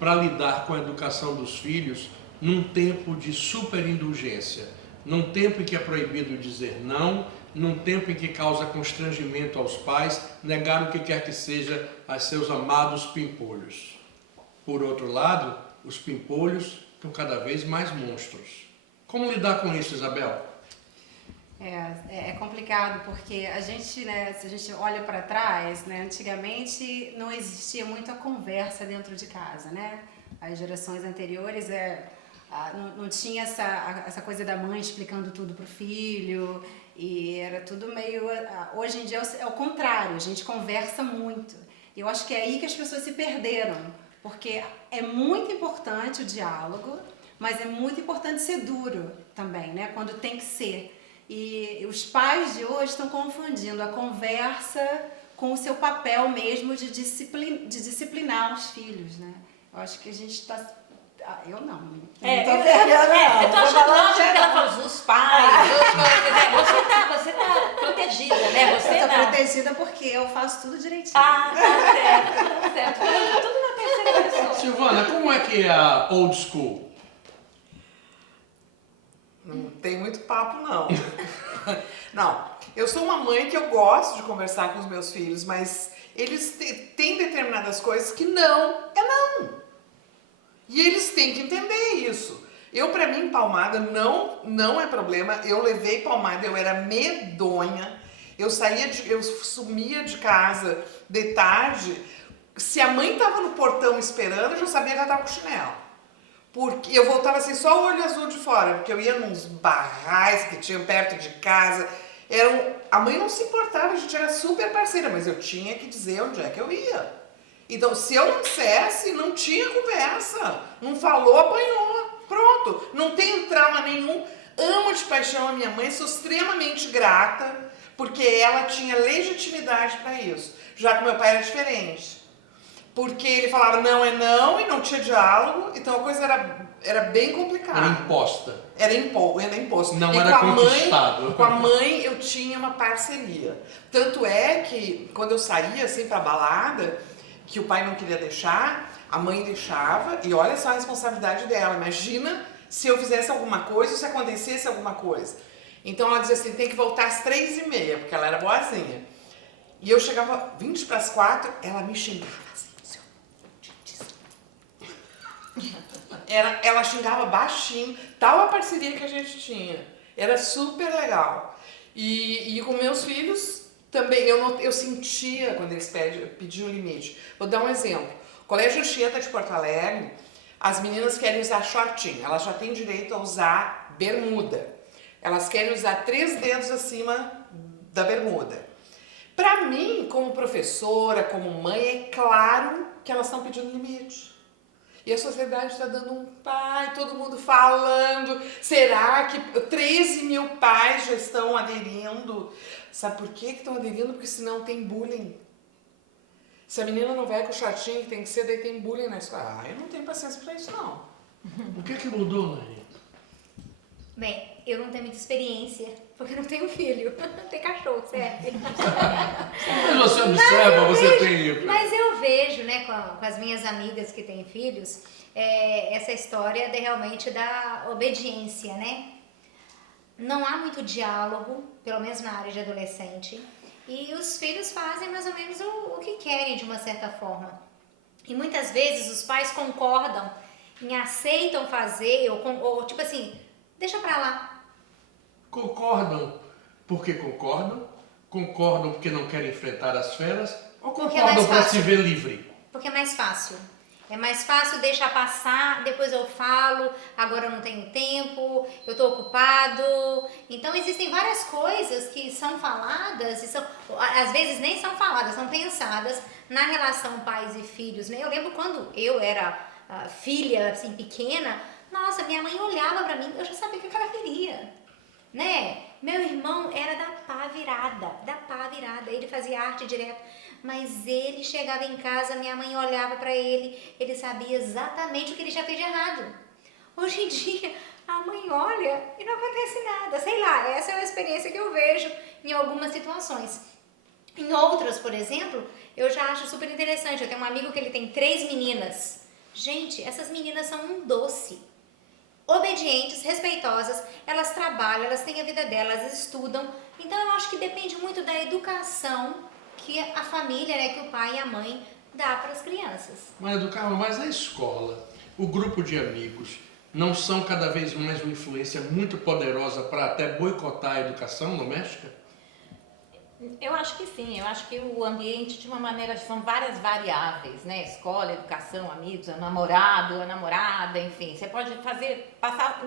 para lidar com a educação dos filhos num tempo de superindulgência, num tempo em que é proibido dizer não, num tempo em que causa constrangimento aos pais negar o que quer que seja a seus amados pimpolhos. Por outro lado, os pimpolhos estão cada vez mais monstros. Como lidar com isso, Isabel? É complicado porque a gente, né, se a gente olha para trás, né, antigamente não existia muito a conversa dentro de casa, né? As gerações anteriores não tinha essa coisa da mãe explicando tudo pro filho e era tudo meio... Hoje em dia é o contrário, a gente conversa muito. E eu acho que é aí que as pessoas se perderam, porque é muito importante o diálogo, mas é muito importante ser duro também, né? Quando tem que ser. E os pais de hoje estão confundindo a conversa com o seu papel mesmo de disciplinar os filhos, né? Eu acho que a gente está... eu não. Eu tô achando ótimo que ela falou os pais, você tá protegida, né? Você eu tô não. protegida porque eu faço tudo direitinho. Ah, tá certo. Falando tudo na terceira pessoa. Silvana, como é que é a old school? Não tem muito papo, não. Não, eu sou uma mãe que eu gosto de conversar com os meus filhos, mas eles têm determinadas coisas que não é não. E eles têm que entender isso. Pra mim, palmada não é problema. Eu levei palmada, eu era medonha. Eu sumia de casa de tarde. Se a mãe tava no portão esperando, eu já sabia que ela tava com chinelo. Porque eu voltava assim, só o olho azul de fora, porque eu ia nos barrais que tinham perto de casa. A mãe não se importava, a gente era super parceira, mas eu tinha que dizer onde é que eu ia. Então, se eu não dissesse, não tinha conversa. Não falou, apanhou. Pronto. Não tenho trauma nenhum. Amo de paixão a minha mãe, sou extremamente grata, porque ela tinha legitimidade para isso. Já que meu pai era diferente. Porque ele falava não é não e não tinha diálogo, então a coisa era bem complicada. Era imposta. Era imposto. Não e era conquistado. Com a mãe eu tinha uma parceria. Tanto é que quando eu saía assim pra balada, que o pai não queria deixar, a mãe deixava, e olha só a responsabilidade dela. Imagina se eu fizesse alguma coisa ou se acontecesse alguma coisa. Então ela dizia assim, tem que voltar às 3h30, porque ela era boazinha. E eu chegava 4:20, ela me xingava assim. Ela xingava baixinho, tal a parceria que a gente tinha. Era super legal. E com meus filhos também, eu sentia quando eles pediam limite. Vou dar um exemplo. Colégio Anchieta de Porto Alegre, as meninas querem usar shortinho. Elas já têm direito a usar bermuda. Elas querem usar 3 dedos acima da bermuda. Para mim, como professora, como mãe, é claro que elas estão pedindo limite. E a sociedade está dando um pai, todo mundo falando. Será que 13 mil pais já estão aderindo? Sabe por que estão aderindo? Porque senão tem bullying. Se a menina não vai com o shortinho que tem que ser, daí tem bullying na escola. Eu não tenho paciência para isso, não. O que mudou, Nani? Bem, eu não tenho muita experiência, porque eu não tenho filho. Tem cachorro, certo? Mas você observa, você tem... Mas eu vejo, né, com as minhas amigas que têm filhos, essa história realmente da obediência, né? Não há muito diálogo, pelo menos na área de adolescente, e os filhos fazem mais ou menos o que querem, de uma certa forma. E muitas vezes os pais concordam em aceitam fazer, ou tipo assim, deixa pra lá. Concordam porque concordam? Concordam porque não querem enfrentar as feras? Ou Porque é concordam mais para fácil. se ver livre? Porque é mais fácil. É mais fácil deixar passar, depois eu falo, agora eu não tenho tempo, eu tô ocupado. Então existem várias coisas que são faladas, e às vezes nem são faladas, são pensadas na relação pais e filhos, né? Eu lembro quando eu era filha, assim, pequena, nossa, minha mãe olhava pra mim, eu já sabia o que ela queria, né? Meu irmão era da pá virada, ele fazia arte direto. Mas ele chegava em casa, minha mãe olhava pra ele, ele sabia exatamente o que ele já fez de errado. Hoje em dia, a mãe olha e não acontece nada. Sei lá, essa é uma experiência que eu vejo em algumas situações. Em outras, por exemplo, eu já acho super interessante. Eu tenho um amigo que ele tem 3 meninas. Gente, essas meninas são um doce. Obedientes, respeitosas, elas trabalham, elas têm a vida delas, elas estudam. Então eu acho que depende muito da educação que a família, né, que o pai e a mãe dá para as crianças. Mas do Carmo, mas a escola, o grupo de amigos, não são cada vez mais uma influência muito poderosa para até boicotar a educação doméstica? Eu acho que sim, eu acho que o ambiente, de uma maneira, são várias variáveis, né? Escola, educação, amigos, o namorado, a namorada, enfim. Você pode passar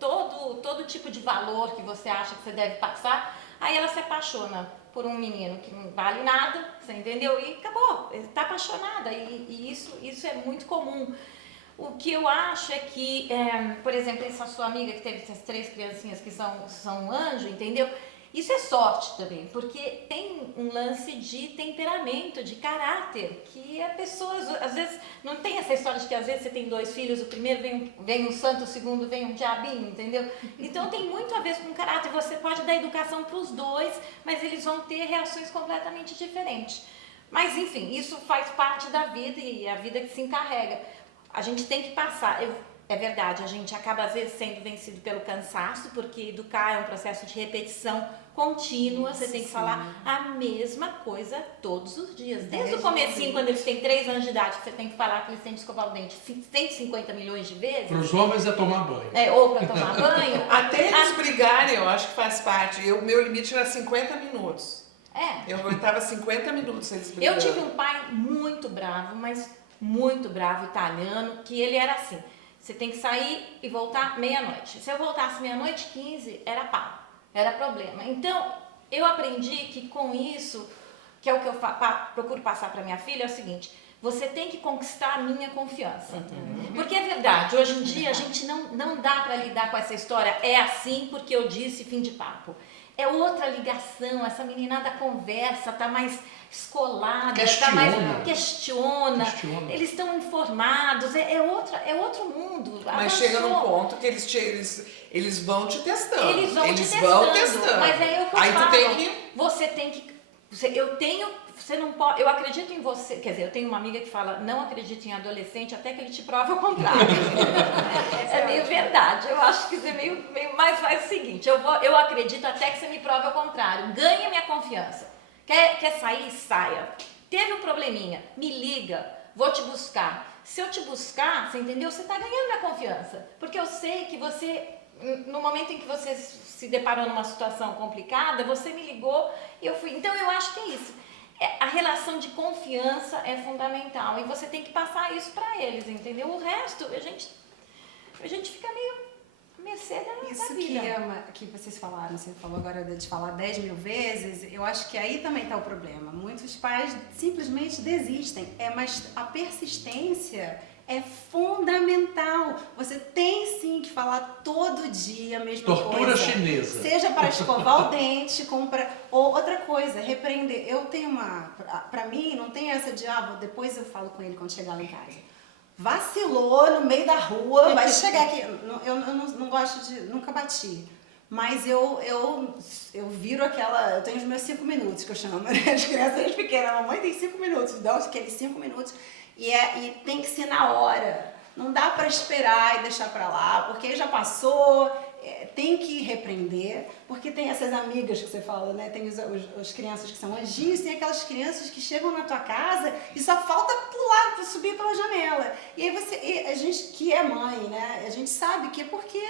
todo tipo de valor que você acha que você deve passar, aí ela se apaixona por um menino que não vale nada, você entendeu? E acabou, está apaixonada, e isso é muito comum. O que eu acho é que, por exemplo, essa sua amiga que teve essas 3 criancinhas que são um anjo, entendeu? Isso é sorte também, porque tem um lance de temperamento, de caráter, que a pessoa, às vezes, não tem essa história de que às vezes você tem 2 filhos, o primeiro vem um santo, o segundo vem um diabinho, entendeu? Então tem muito a ver com caráter, você pode dar educação para os 2, mas eles vão ter reações completamente diferentes. Mas enfim, isso faz parte da vida e é a vida que se encarrega. A gente tem que passar... É verdade, a gente acaba às vezes sendo vencido pelo cansaço, porque educar é um processo de repetição contínua, você tem que falar a mesma coisa todos os dias. Desde o comecinho, quando eles têm 3 anos de idade, que você tem que falar que eles têm que escovar o dente 150 milhões de vezes. Para os homens é tomar banho. Ou para tomar banho. Até eles brigarem, eu acho que faz parte. O meu limite era 50 minutos. Eu aguentava 50 minutos eles brigando. Eu tive um pai muito bravo, mas muito bravo, italiano, que ele era assim... Você tem que sair e voltar meia-noite. Se eu voltasse meia-noite 15, era pau, era problema. Então, eu aprendi que com isso, que é o que eu procuro passar para minha filha, é o seguinte: você tem que conquistar a minha confiança. Porque é verdade, hoje em dia a gente não dá para lidar com essa história, é assim porque eu disse, fim de papo. É outra ligação, essa meninada conversa, tá mais escolada, questiona. Eles estão informados, é outro mundo. Mas chega num ponto que eles vão te testando. Eles vão testando. Mas aí tu tem que... Você tem que... Você não pode... Eu acredito em você... Quer dizer, eu tenho uma amiga que fala, não acredite em adolescente até que ele te prove o contrário. É meio verdade. Eu acho que é meio... Mas faz o seguinte, eu acredito até que você me prove o contrário. Ganhe minha confiança. Quer sair? Saia. Teve um probleminha, me liga, vou te buscar. Se eu te buscar, você entendeu? Você está ganhando minha confiança. Porque eu sei que você, no momento em que você se deparou numa situação complicada, você me ligou e eu fui. Então eu acho que é isso. A relação de confiança é fundamental e você tem que passar isso para eles, entendeu? O resto, a gente fica meio... mercê da Isso vida. que vocês falaram, você falou agora de falar 10 mil vezes, eu acho que aí também está o problema. Muitos pais simplesmente desistem, mas a persistência é fundamental. Você tem sim que falar todo dia a mesma coisa. Tortura chinesa. Seja para escovar o dente, ou outra coisa, repreender. Eu tenho para mim, não tem essa de, depois eu falo com ele quando chegar lá em casa. Vacilou no meio da rua, vai chegar aqui. Eu não gosto de... Nunca bati. Mas eu viro aquela... Eu tenho os meus 5 minutos, que eu chamo. As crianças pequenas, a mamãe tem 5 minutos, dá aqueles 5 minutos. E tem que ser na hora. Não dá para esperar e deixar para lá, porque já passou... Tem que repreender, porque tem essas amigas que você fala, né? Tem as crianças que são anjinhos, tem aquelas crianças que chegam na tua casa e só falta pular, subir pela janela. E aí a gente que é mãe, né? A gente sabe que é porque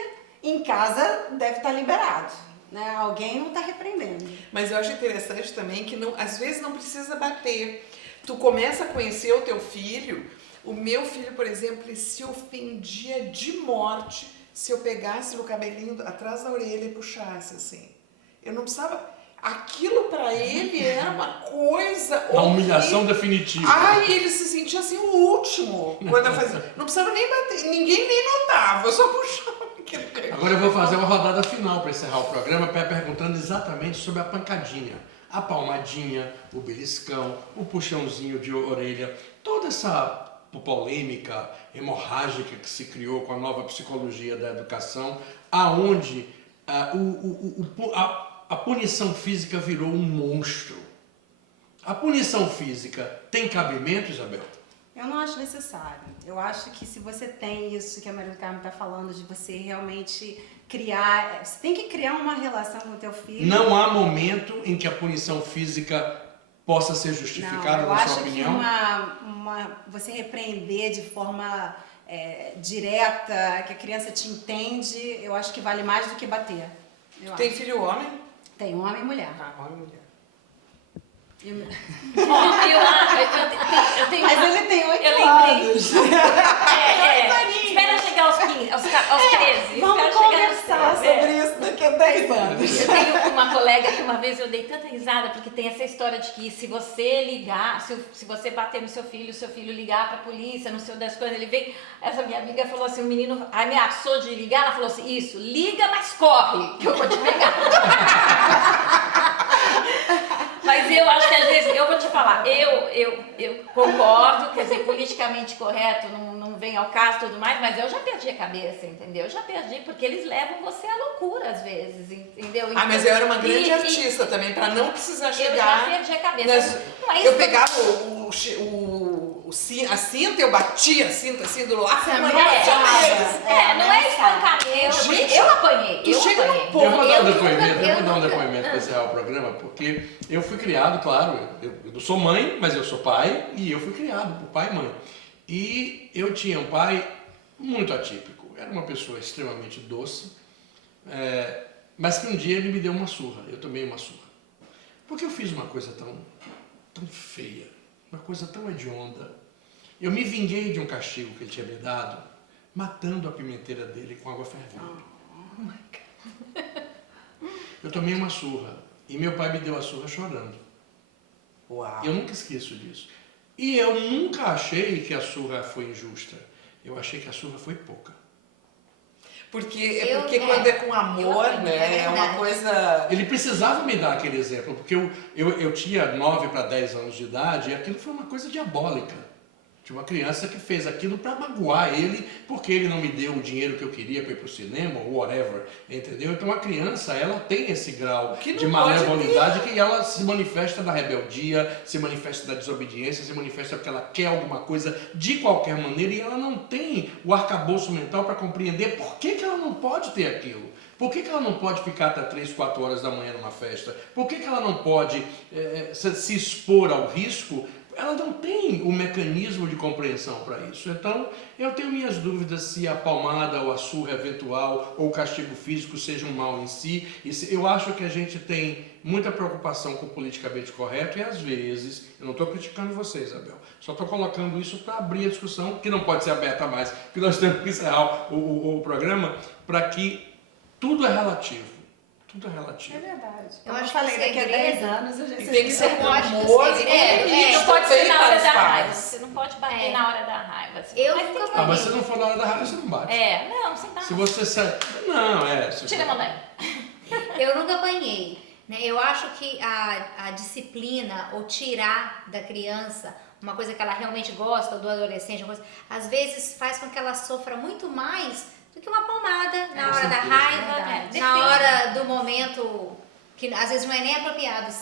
em casa deve estar liberado, né? Alguém não está repreendendo. Mas eu acho interessante também que às vezes não precisa bater. Tu começa a conhecer o teu filho. O meu filho, por exemplo, ele se ofendia de morte se eu pegasse no cabelinho atrás da orelha e puxasse assim. Eu não precisava... Aquilo pra ele era uma coisa horrível. A humilhação definitiva. Ele se sentia assim o último. Quando eu fazia... Não precisava nem bater, ninguém nem notava, eu só puxava. Agora eu vou fazer uma rodada final para encerrar o programa, perguntando exatamente sobre a pancadinha. A palmadinha, o beliscão, o puxãozinho de orelha, toda essa polêmica hemorrágica que se criou com a nova psicologia da educação, aonde a punição física virou um monstro. A punição física tem cabimento, Isabel? Eu não acho necessário. Eu acho que se você tem isso que a Maria do Carmo está falando, de você realmente criar... Você tem que criar uma relação com o teu filho. Não há momento em que a punição física possa ser justificada, na sua opinião? Eu acho que você repreender de forma direta, que a criança te entende, eu acho que vale mais do que bater. Tem filho homem? Tem homem e mulher. Ah, homem e mulher. Ó, eu tenho Mas uma- ele tem 8 eu lembrei. anos. Espera chegar aos 15, aos 13. Vamos espera chegar aos conversar 13, sobre isso daqui a 10 anos. Eu tenho uma colega que uma vez eu dei tanta risada, porque tem essa história de que se você ligar, se você bater no seu filho ligar pra polícia, não sei das coisas, ele vem. Essa minha amiga falou assim, o menino ameaçou de ligar, ela falou assim, isso, liga, mas corre, que eu vou te pegar. Mas eu acho que às vezes, eu vou te falar, eu concordo, quer dizer, politicamente correto, não vem ao caso e tudo mais, mas eu já perdi a cabeça, entendeu? Eu já perdi, porque eles levam você à loucura às vezes, entendeu? Ah, mas eu era uma grande E- artista também, pra não precisar Eu já chegar. perdi a cabeça. Mas Eu pegava a cinta, eu batia a cinta assim do lado. Você mas não batia batia. neles. não é espancamento. Gente, Eu apanhei, tu eu chega apanhei. num ponto. Eu vou dar um eu depoimento, nunca- eu vou dar um nunca- depoimento para encerrar o programa, porque eu fui criado, claro, eu não sou mãe, mas eu sou pai, e eu fui criado por pai e mãe. E eu tinha um pai muito atípico, era uma pessoa extremamente doce, mas que um dia ele me deu uma surra, eu tomei uma surra. Porque eu fiz uma coisa tão feia, uma coisa tão hedionda. Eu me vinguei de um castigo que ele tinha me dado, matando a pimenteira dele com água fervendo. Eu tomei uma surra e meu pai me deu a surra chorando. Uau. Eu nunca esqueço disso. E eu nunca achei que a surra foi injusta. Eu achei que a surra foi pouca. Porque Eu- quando é com amor, eu- né? É uma verdade. coisa. Ele precisava me dar aquele exemplo, porque eu tinha 9 para 10 anos de idade e aquilo foi uma coisa diabólica. Tinha uma criança que fez aquilo para magoar ele, porque ele não me deu o dinheiro que eu queria para ir para o cinema, ou whatever, entendeu? Então a criança, ela tem esse grau Que não de pode malevolidade que ela se manifesta na rebeldia, se manifesta na desobediência, se manifesta porque ela quer alguma coisa de qualquer maneira e ela não tem o arcabouço mental para compreender por que ela não pode ter aquilo. Por que ela não pode ficar até 3, 4 horas da manhã numa festa? Por que ela não pode se expor ao risco? Ela não tem o mecanismo de compreensão para isso. Então, eu tenho minhas dúvidas se a palmada ou a surra eventual ou o castigo físico seja um mal em si. Eu acho que a gente tem muita preocupação com o politicamente correto e às vezes, eu não estou criticando você, Isabel, só estou colocando isso para abrir a discussão, que não pode ser aberta mais, porque nós temos que encerrar o programa, para que tudo é relativo. Tudo é relativo. É verdade. Eu Como acho falei, que o daqui a segredo- 10 anos eu já Tem sei que ser com Eu acho que o amor. segredo- e Não pode ser também na para hora os da pais. raiva. Você não pode bater na hora da raiva. Assim. Eu Mas tem nunca que- Ah, mas se não for na hora da raiva, você não bate. Não, sem nada. Se você sai... Não, se Tira a mão daí. Eu nunca apanhei. Né? Eu acho que a disciplina, ou tirar da criança uma coisa que ela realmente gosta, ou do adolescente, uma coisa, às vezes faz com que ela sofra muito mais do que uma palmada na hora da certeza. raiva, Verdade. na hora do momento que às vezes não é nem apropriado.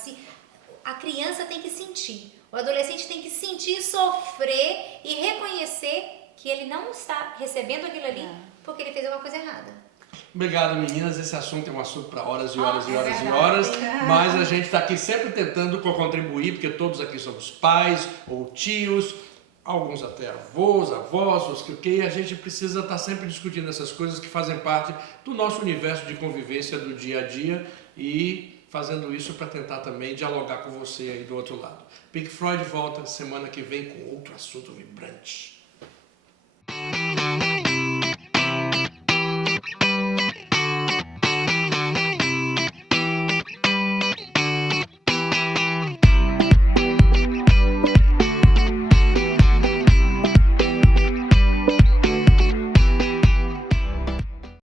A criança tem que sentir, o adolescente tem que sentir, sofrer e reconhecer que ele não está recebendo aquilo ali porque ele fez alguma coisa errada. Obrigado, meninas. Esse assunto é um assunto para horas e horas e é horas e verdade. horas, mas a gente está aqui sempre tentando contribuir, porque todos aqui somos pais ou tios, alguns até avós, os que e a gente precisa estar sempre discutindo essas coisas que fazem parte do nosso universo de convivência do dia a dia e fazendo isso para tentar também dialogar com você aí do outro lado. Pink Floyd volta semana que vem com outro assunto vibrante.